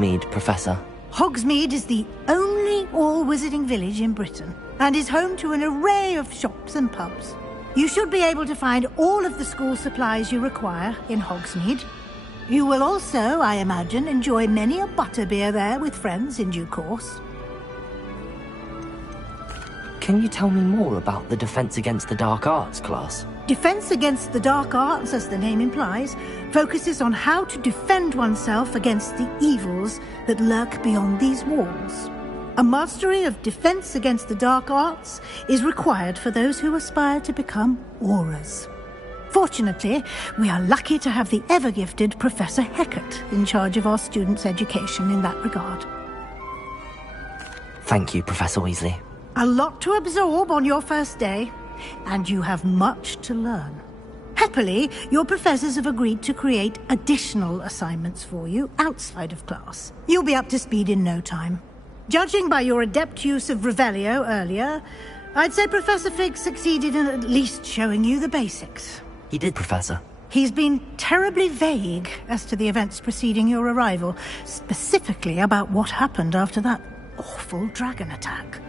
Hogsmeade, Professor? Hogsmeade is the only all-wizarding village in Britain and is home to an array of shops and pubs. You should be able to find all of the school supplies you require in Hogsmeade. You will also, I imagine, enjoy many a butterbeer there with friends in due course. Can you tell me more about the Defense Against the Dark Arts class? Defense Against the Dark Arts, as the name implies, focuses on how to defend oneself against the evils that lurk beyond these walls. A mastery of Defense Against the Dark Arts is required for those who aspire to become Aurors. Fortunately, we are lucky to have the ever-gifted Professor Hecat in charge of our students' education in that regard. Thank you, Professor Weasley. A lot to absorb on your first day, and you have much to learn. Happily, your professors have agreed to create additional assignments for you outside of class. You'll be up to speed in no time. Judging by your adept use of Revelio earlier, I'd say Professor Fig succeeded in at least showing you the basics. He did, Professor. He's been terribly vague as to the events preceding your arrival, specifically about what happened after that awful dragon attack.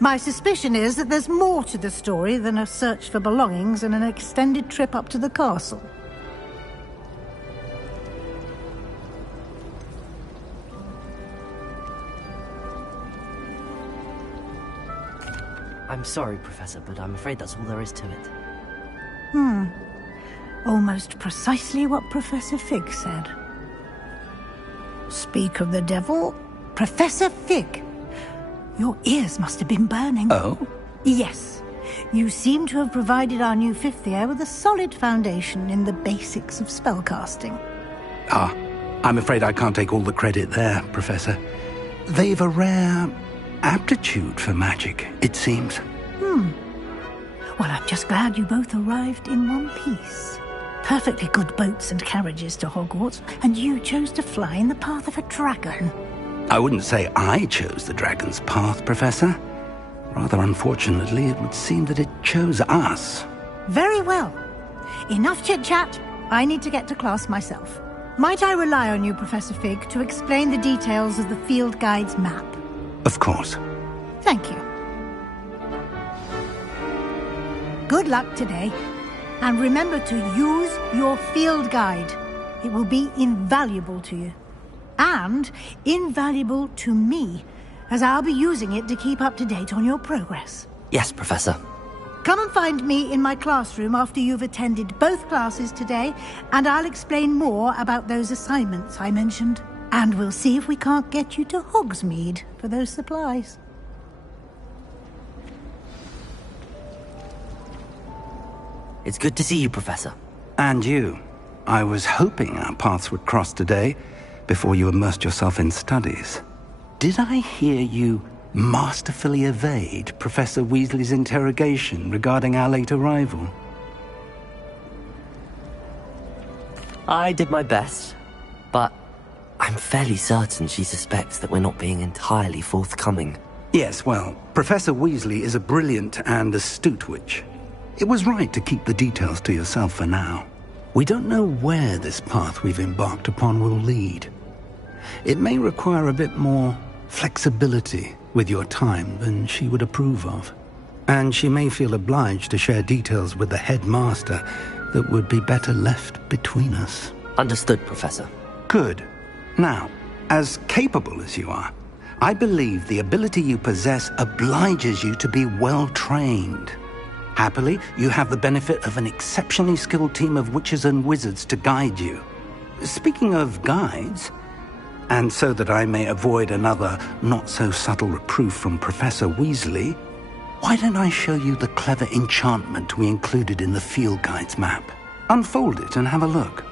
My suspicion is that there's more to the story than a search for belongings and an extended trip up to the castle. I'm sorry, Professor, but I'm afraid that's all there is to it. Almost precisely what Professor Fig said. Speak of the devil, Professor Fig. Your ears must have been burning. Oh? Yes. You seem to have provided our new fifth year with a solid foundation in the basics of spellcasting. I'm afraid I can't take all the credit there, Professor. They've a rare aptitude for magic, it seems. Well, I'm just glad you both arrived in one piece. Perfectly good boats and carriages to Hogwarts, and you chose to fly in the path of a dragon. I wouldn't say I chose the dragon's path, Professor. Rather unfortunately, it would seem that it chose us. Very well. Enough chit-chat. I need to get to class myself. Might I rely on you, Professor Fig, to explain the details of the field guide's map? Of course. Thank you. Good luck today. And remember to use your field guide. It will be invaluable to you. And invaluable to me, as I'll be using it to keep up to date on your progress. Yes, Professor. Come and find me in my classroom after you've attended both classes today, and I'll explain more about those assignments I mentioned. And we'll see if we can't get you to Hogsmeade for those supplies. It's good to see you, Professor. And you. I was hoping our paths would cross today, before you immersed yourself in studies. Did I hear you masterfully evade Professor Weasley's interrogation regarding our late arrival? I did my best, but I'm fairly certain she suspects that we're not being entirely forthcoming. Yes, well, Professor Weasley is a brilliant and astute witch. It was right to keep the details to yourself for now. We don't know where this path we've embarked upon will lead. It may require a bit more flexibility with your time than she would approve of. And she may feel obliged to share details with the headmaster that would be better left between us. Understood, Professor. Good. Now, as capable as you are, I believe the ability you possess obliges you to be well trained. Happily, you have the benefit of an exceptionally skilled team of witches and wizards to guide you. Speaking of guides, and so that I may avoid another not-so-subtle reproof from Professor Weasley, why don't I show you the clever enchantment we included in the field guide's map? Unfold it and have a look.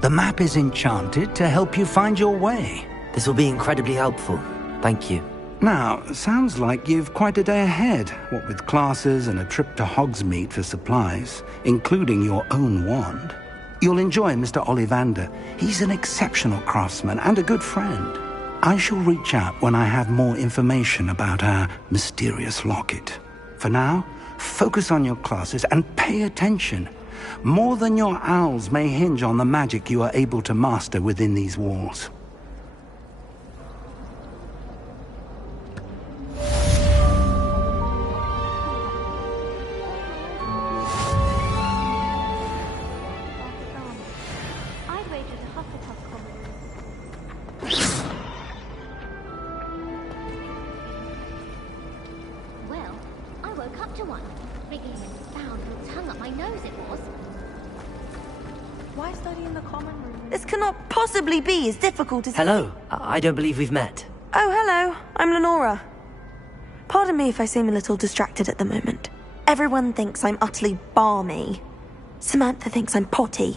The map is enchanted to help you find your way. This will be incredibly helpful. Thank you. Now, sounds like you've quite a day ahead, what with classes and a trip to Hogsmeade for supplies, including your own wand. You'll enjoy Mr. Ollivander. He's an exceptional craftsman and a good friend. I shall reach out when I have more information about our mysterious locket. For now, focus on your classes and pay attention. More than your owls may hinge on the magic you are able to master within these walls. Be as difficult as... Hello. I don't believe we've met. Oh, hello. I'm Lenora. Pardon me if I seem a little distracted at the moment. Everyone thinks I'm utterly balmy. Samantha thinks I'm potty.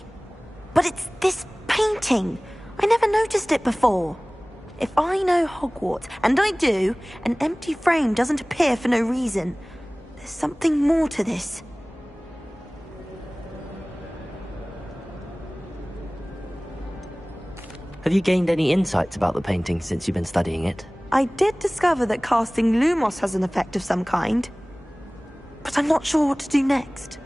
But it's this painting. I never noticed it before. If I know Hogwarts, and I do, an empty frame doesn't appear for no reason. There's something more to this. Have you gained any insights about the painting since you've been studying it? I did discover that casting Lumos has an effect of some kind. But I'm not sure what to do next.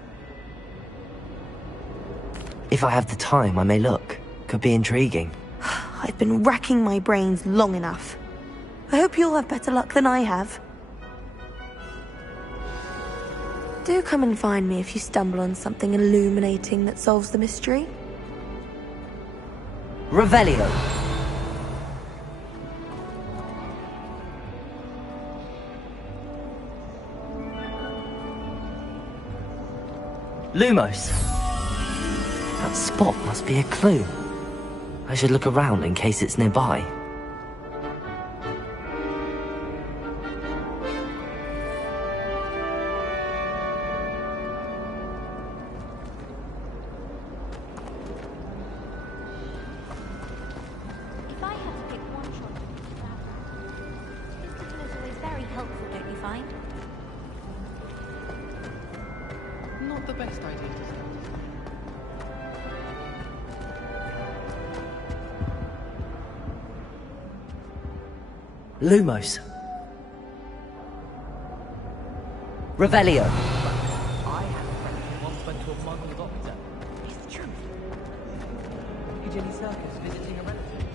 If I have the time, I may look. Could be intriguing. I've been racking my brains long enough. I hope you'll have better luck than I have. Do come and find me if you stumble on something illuminating that solves the mystery. Revelio. Lumos. That spot must be a clue. I should look around in case it's nearby. Lumos. Revelio. I had a friend who once went to a muggle doctor. It's the truth. Piccadilly Circus visiting a relative.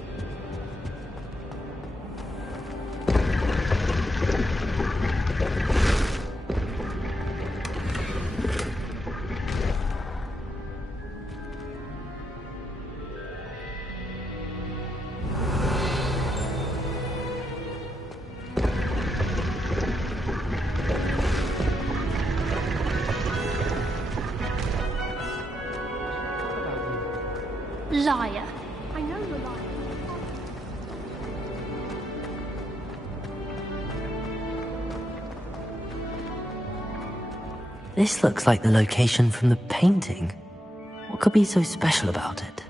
Liar. I know you're lying. This looks like the location from the painting. What could be so special about it?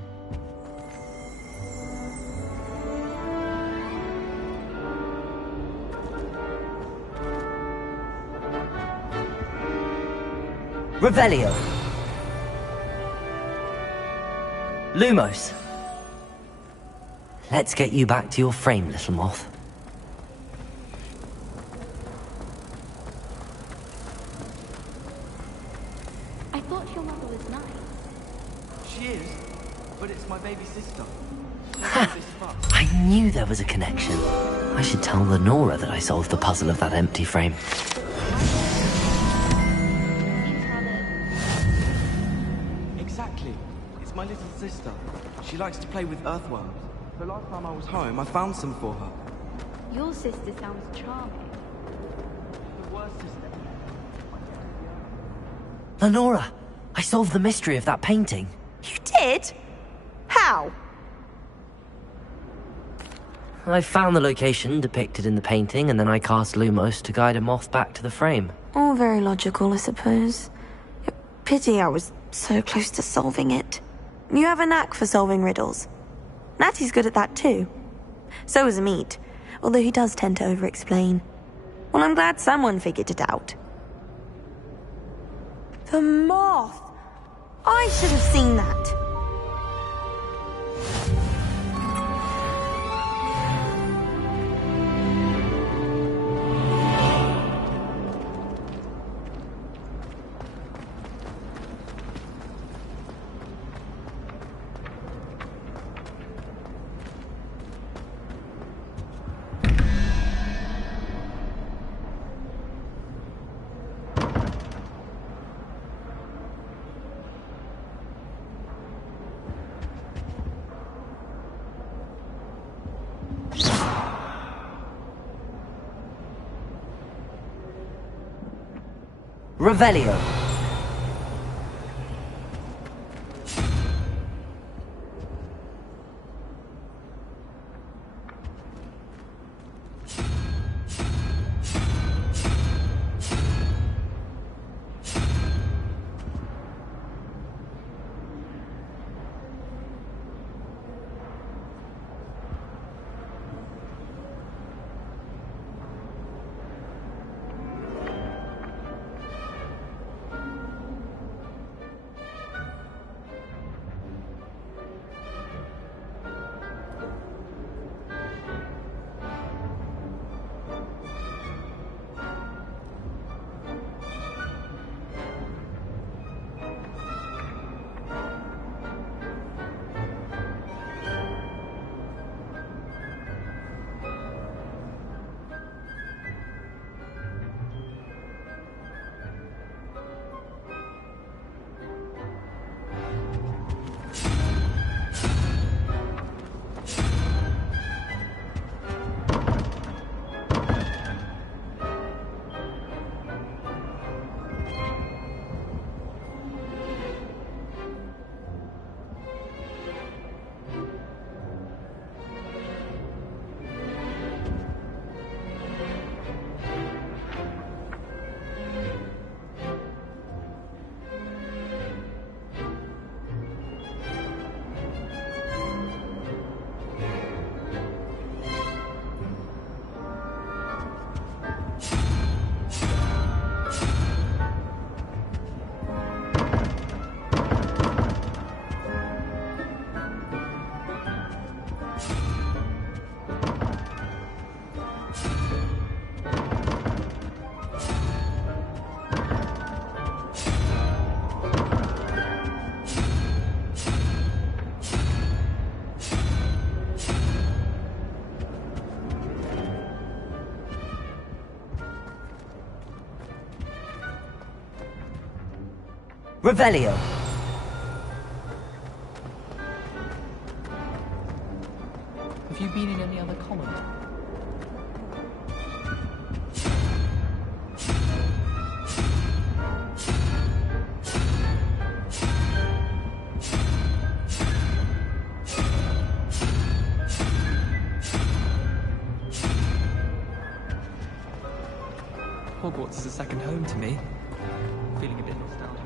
Revelio. Lumos. Let's get you back to your frame, little moth. I thought your mother was nice. She is, but it's my baby sister. This fuss. I knew there was a connection. I should tell Lenora that I solved the puzzle of that empty frame. Exactly. It's my little sister. She likes to play with earthworms. So last time I was home, I found some for her. Your sister sounds charming. The worst sister. Lenora, I solved the mystery of that painting. You did? How? I found the location depicted in the painting, and then I cast Lumos to guide a moth back to the frame. All very logical, I suppose. Pity I was so close to solving it. You have a knack for solving riddles. Natty's good at that too. So is Amit, although he does tend to over-explain. Well, I'm glad someone figured it out. The moth! I should have seen that. Revelio. Revelio. Have you been in any other colony? Hogwarts is a second home to me. Feeling a bit nostalgic.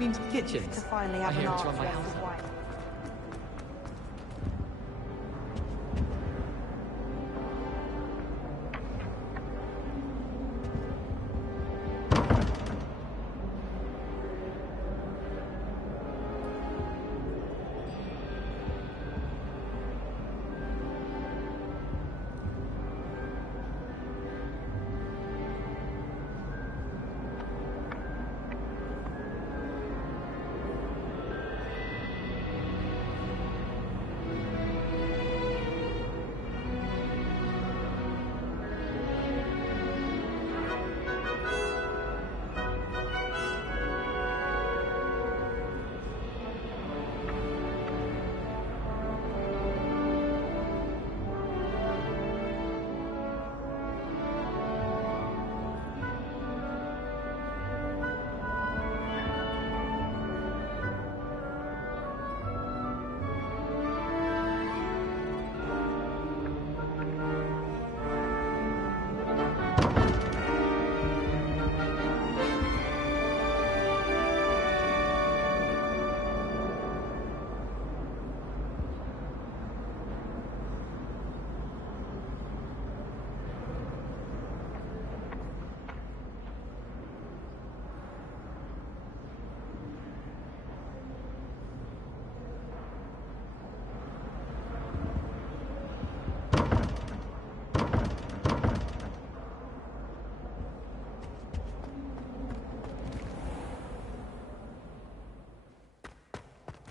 been to the kitchens? To finally I have hear an it's art run by dress Elsa. of white.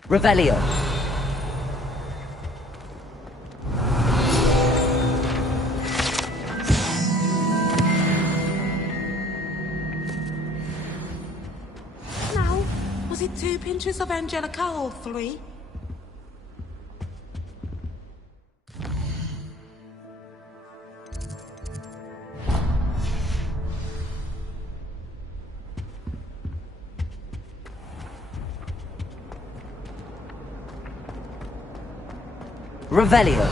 Revelio. Now, was it 2 pinches of Angelica or 3? Revelio.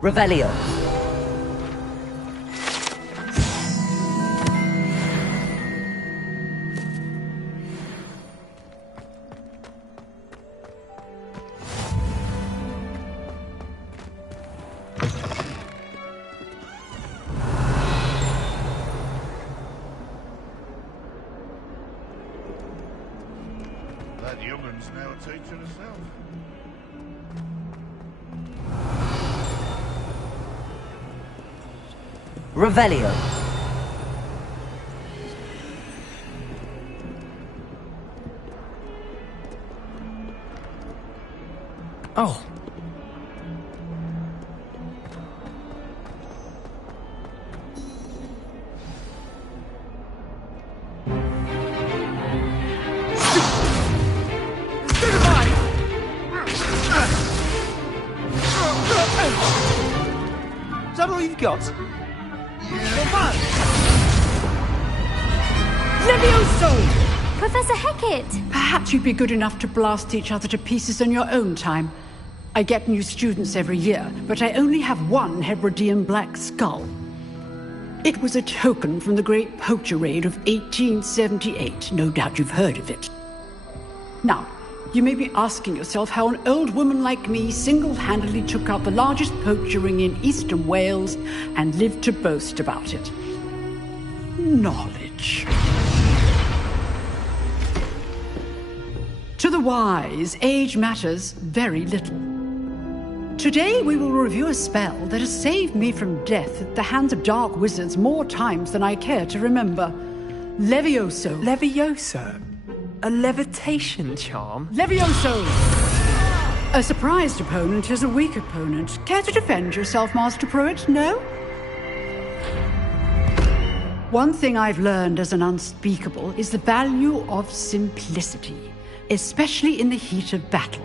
Revelio. That youngun's now a teacher herself. Revelio. Oh. that all you've got? Levioso! Professor Hecat! Perhaps you'd be good enough to blast each other to pieces in your own time. I get new students every year, but I only have one Hebridean black skull. It was a token from the Great Poacher Raid of 1878. No doubt you've heard of it. Now, you may be asking yourself how an old woman like me single-handedly took out the largest poacher ring in eastern Wales and lived to boast about it. Knowledge. To the wise, age matters very little. Today we will review a spell that has saved me from death at the hands of dark wizards more times than I care to remember. Levioso. Levioso? A levitation charm? Levioso! A surprised opponent is a weak opponent. Care to defend yourself, Master Pruitt? No? One thing I've learned as an unspeakable is the value of simplicity, especially in the heat of battle.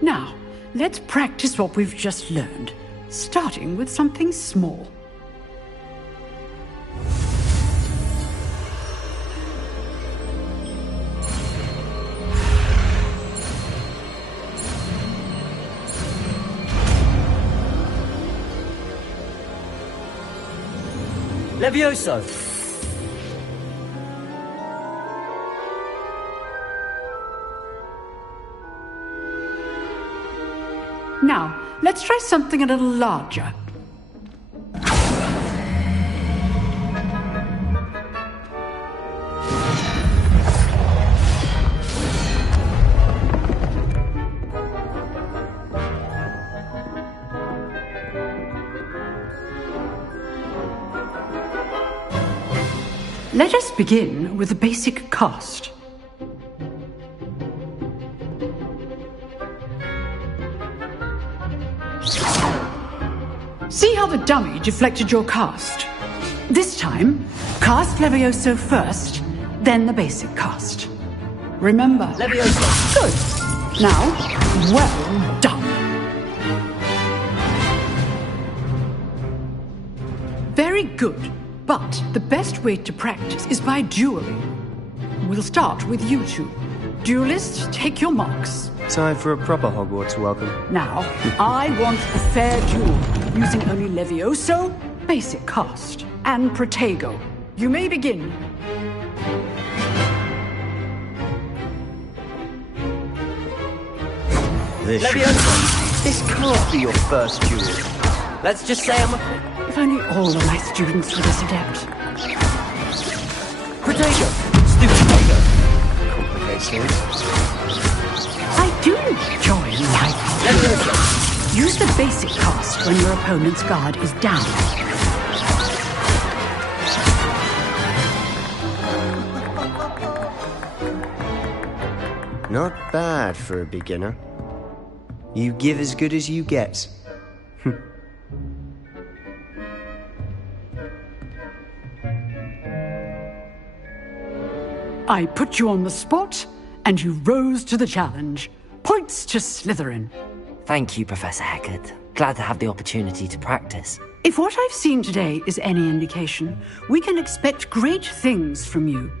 Now, let's practice what we've just learned, starting with something small. Levioso! Now, let's try something a little larger. Let us begin with the basic cast. See how the dummy deflected your cast? This time, cast Levioso first, then the basic cast. Remember... Levioso! Good. Now, well done. Very good. But the best way to practice is by dueling. We'll start with you two. Duelists, take your marks. Time for a proper Hogwarts welcome. Now, I want a fair duel, using only Levioso, basic cast, and Protego. You may begin. This can't be your first duel. Let's just say I'm a... If only all of my students were this adept. Protego! Stupid Protego! Complicates things. I do enjoy life. Use the basic cast when your opponent's guard is down. Not bad for a beginner. You give as good as you get. I put you on the spot, and you rose to the challenge. Points to Slytherin. Thank you, Professor Hecat. Glad to have the opportunity to practice. If what I've seen today is any indication, we can expect great things from you.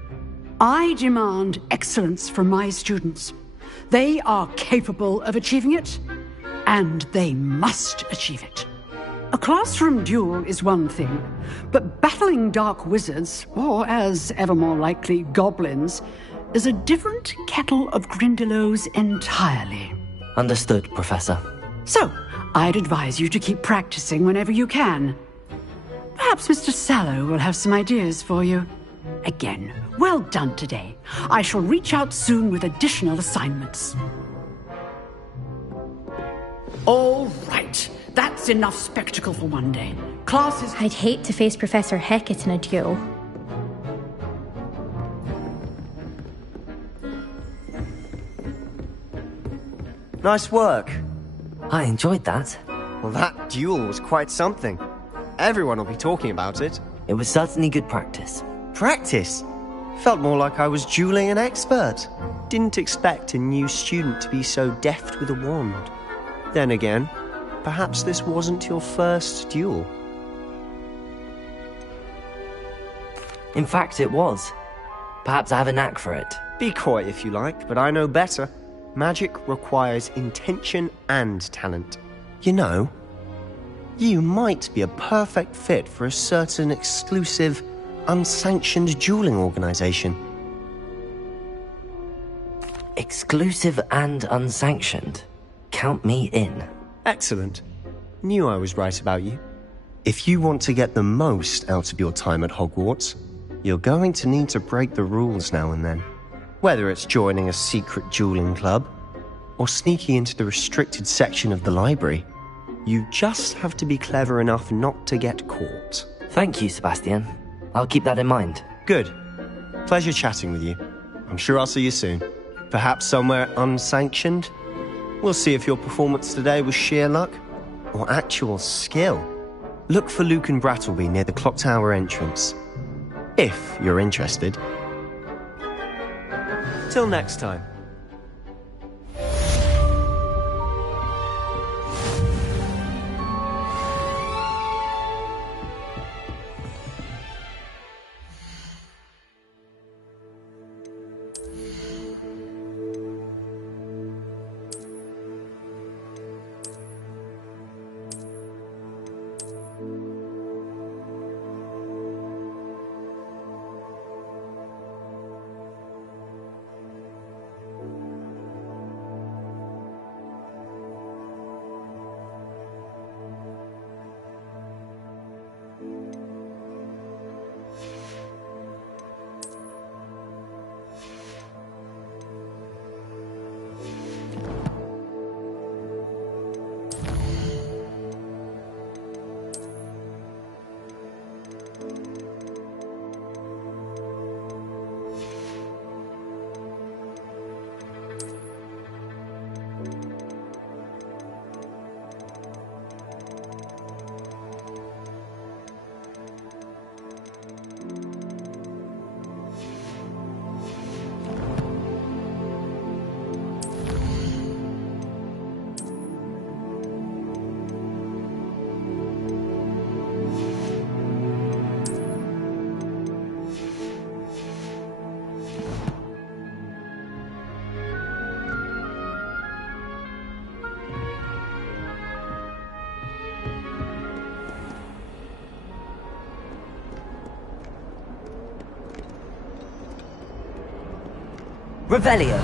I demand excellence from my students. They are capable of achieving it, and they must achieve it. A classroom duel is one thing, but battling dark wizards, or as ever more likely, goblins, is a different kettle of Grindylows entirely. Understood, Professor. So, I'd advise you to keep practicing whenever you can. Perhaps Mr. Sallow will have some ideas for you. Again, well done today. I shall reach out soon with additional assignments. All right. That's enough spectacle for one day. Classes... I'd hate to face Professor Hecat in a duel. Nice work. I enjoyed that. Well, that duel was quite something. Everyone will be talking about it. It was certainly good practice. Practice? Felt more like I was dueling an expert. Didn't expect a new student to be so deft with a wand. Then again, perhaps this wasn't your first duel. In fact, it was. Perhaps I have a knack for it. Be coy if you like, but I know better. Magic requires intention and talent. You know, you might be a perfect fit for a certain exclusive, unsanctioned dueling organization. Exclusive and unsanctioned? Count me in. Excellent. Knew I was right about you. If you want to get the most out of your time at Hogwarts, you're going to need to break the rules now and then. Whether it's joining a secret dueling club, or sneaking into the restricted section of the library, you just have to be clever enough not to get caught. Thank you, Sebastian. I'll keep that in mind. Good. Pleasure chatting with you. I'm sure I'll see you soon. Perhaps somewhere unsanctioned? We'll see if your performance today was sheer luck or actual skill. Look for Luke and Brattleby near the clock tower entrance, if you're interested. Till next time. Revelio.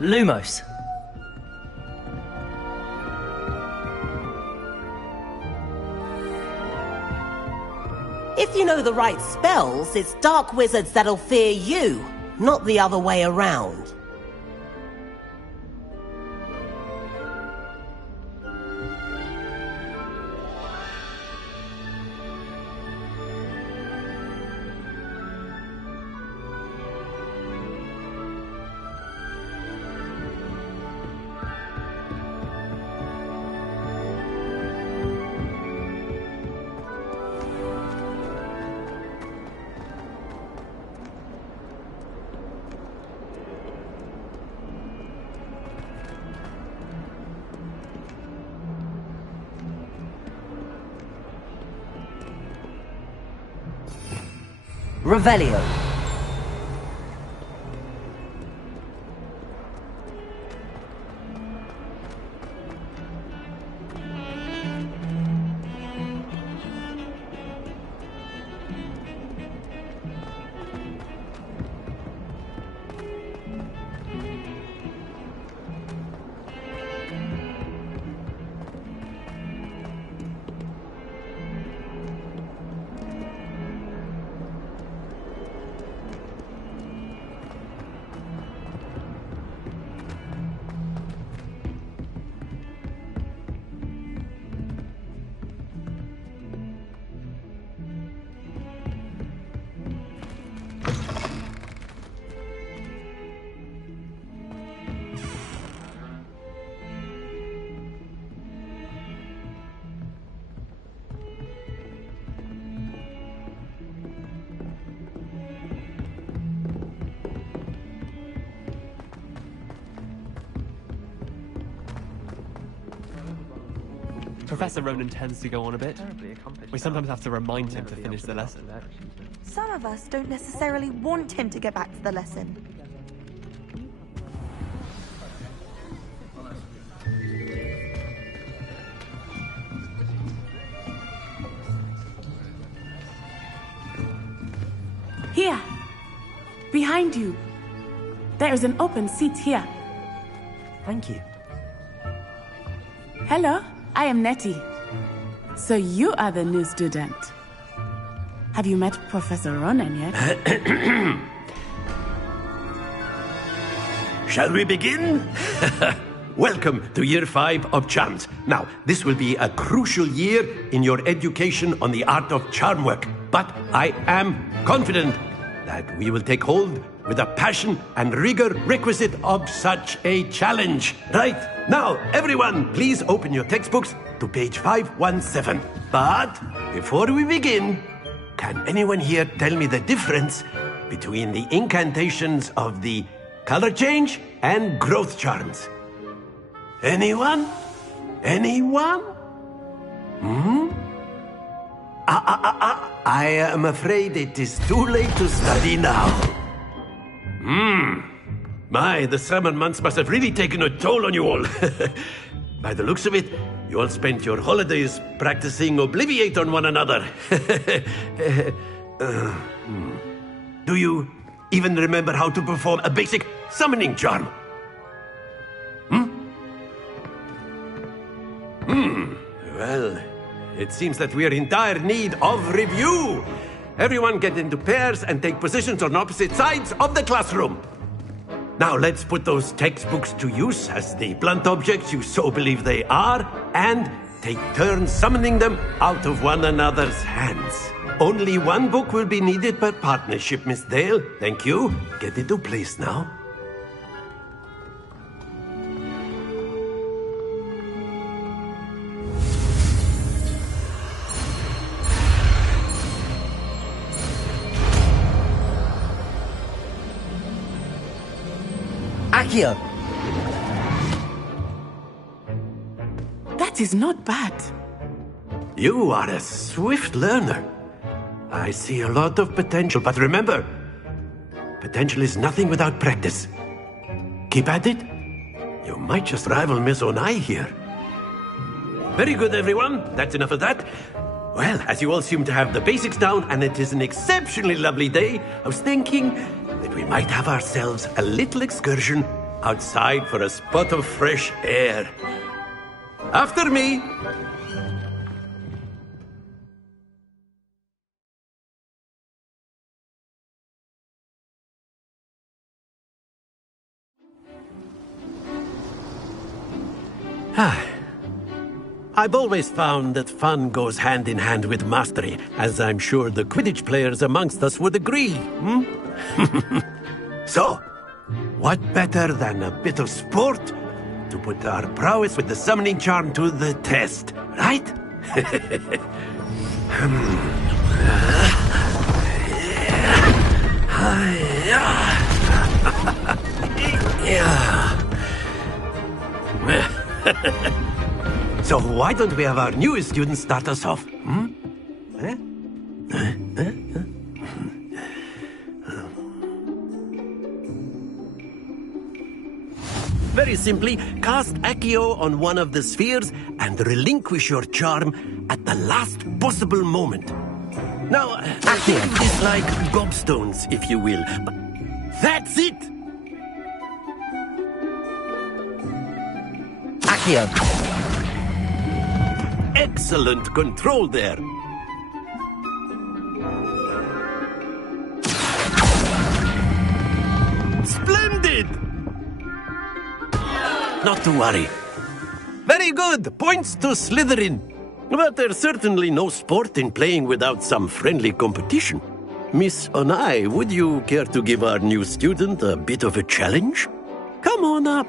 Lumos. If you know the right spells, it's dark wizards that'll fear you, not the other way around. Revelio. Professor Ronan tends to go on a bit. We sometimes have to remind him to finish the lesson. Some of us don't necessarily want him to get back to the lesson. Here. Behind you. There is an open seat here. Thank you. Hello, I am Nettie. So you are the new student. Have you met Professor Ronan yet? Shall we begin? Welcome to Year 5 of Charms. Now, this will be a crucial year in your education on the art of charm work. But I am confident that we will take hold with the passion and rigor requisite of such a challenge. Right, now, everyone, please open your textbooks to page 517. But before we begin, can anyone here tell me the difference between the incantations of the color change and growth charms? Anyone? Anyone? I am afraid it is too late to study now. My, the summer months must have really taken a toll on you all. By the looks of it, you all spent your holidays practicing Obliviate on one another. Do you even remember how to perform a basic summoning charm? Well, it seems that we are in dire need of review. Everyone get into pairs and take positions on opposite sides of the classroom. Now let's put those textbooks to use as the blunt objects you so believe they are, and take turns summoning them out of one another's hands. Only one book will be needed per partnership, Miss Dale. Thank you. Get into place now. Accio! That is not bad. You are a swift learner. I see a lot of potential, but remember, potential is nothing without practice. Keep at it. You might just rival Miss Onai here. Very good, everyone. That's enough of that. Well, as you all seem to have the basics down, and it is an exceptionally lovely day, I was thinking that we might have ourselves a little excursion outside for a spot of fresh air. After me. I've always found that fun goes hand in hand with mastery, as I'm sure the Quidditch players amongst us would agree. So, what better than a bit of sport to put our prowess with the summoning charm to the test, right? So why don't we have our newest student start us off? Very simply, cast Accio on one of the spheres and relinquish your charm at the last possible moment. Now, think of this like gobstones, if you will. But that's it! Accio! Excellent control there. Splendid! Not to worry. Very good. Points to Slytherin. But there's certainly no sport in playing without some friendly competition. Miss Onai, would you care to give our new student a bit of a challenge? Come on up.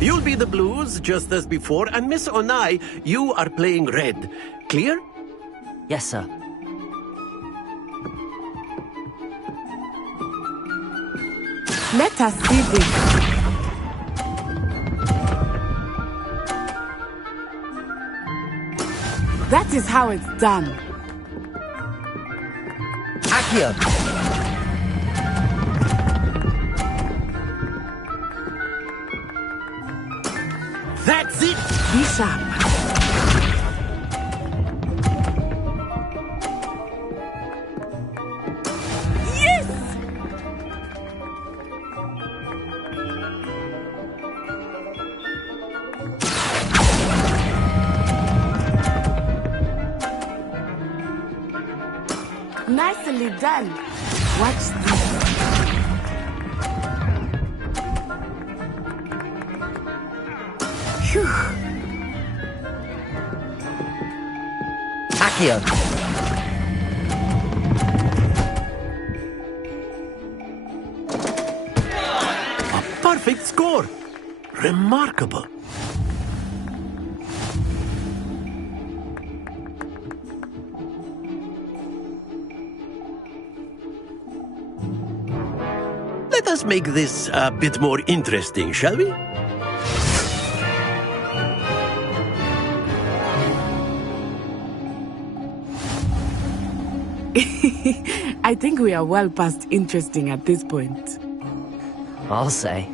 You'll be the blues, just as before, and Miss Onai, you are playing red. Clear? Yes, sir. Let us see this. is how it's done. Accio! That's it! Be sharp. Yes! Nicely done. Watch this. Phew. Accio! A perfect score! Remarkable. Let us make this a bit more interesting, shall we? I think we are well past interesting at this point. I'll say.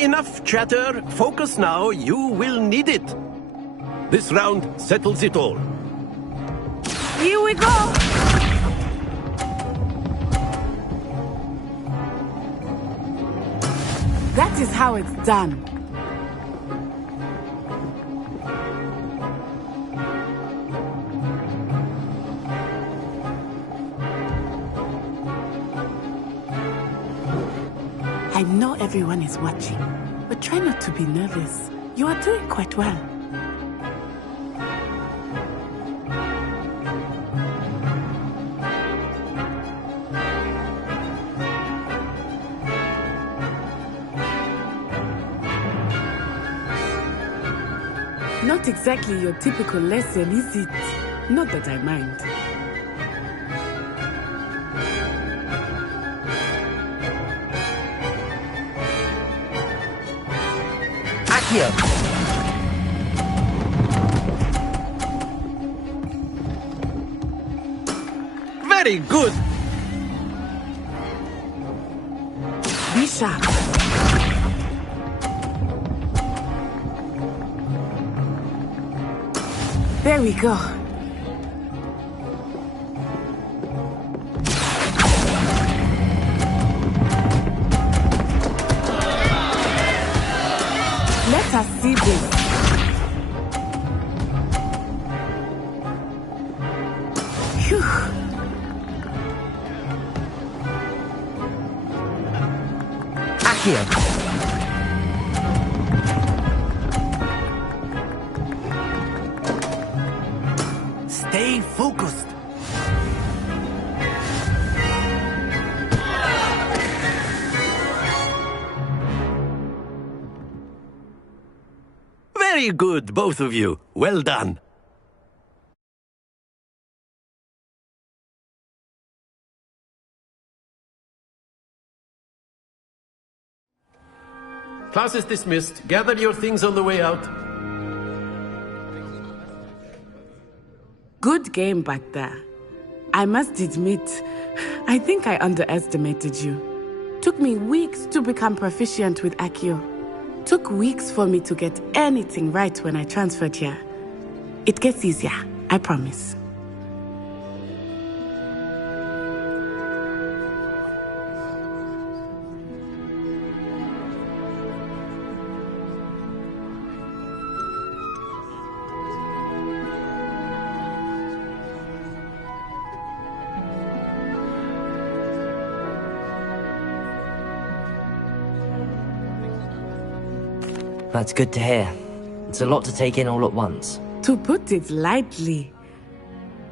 Enough chatter. Focus now. You will need it. This round settles it all. Here we go! That is how it's done. I know everyone is watching, but try not to be nervous. You are doing quite well. Not exactly your typical lesson, is it? Not that I mind. Accio! Very good. Be sharp. There we go. Let us see this. Phew. Accio! Stay focused. Very good, both of you. Well done. Class is dismissed. Gather your things on the way out. Good game back there. I must admit, I think I underestimated you. Took me weeks to become proficient with Accio. Took weeks for me to get anything right when I transferred here. It gets easier, I promise. That's good to hear. It's a lot to take in all at once. To put it lightly,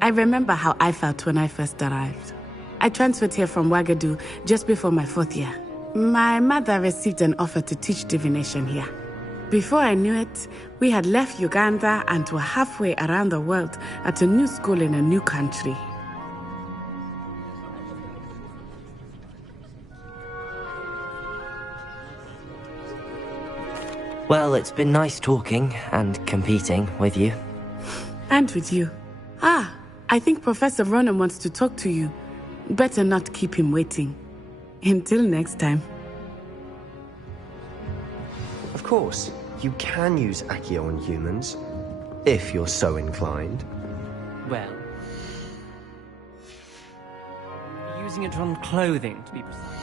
I remember how I felt when I first arrived. I transferred here from Ouagadougou just before my 4th year. My mother received an offer to teach divination here. Before I knew it, we had left Uganda and were halfway around the world at a new school in a new country. Well, it's been nice talking and competing with you. And with you. I think Professor Ronan wants to talk to you. Better not keep him waiting. Until next time. Of course, you can use Accio on humans, if you're so inclined. Well, using it on clothing, to be precise.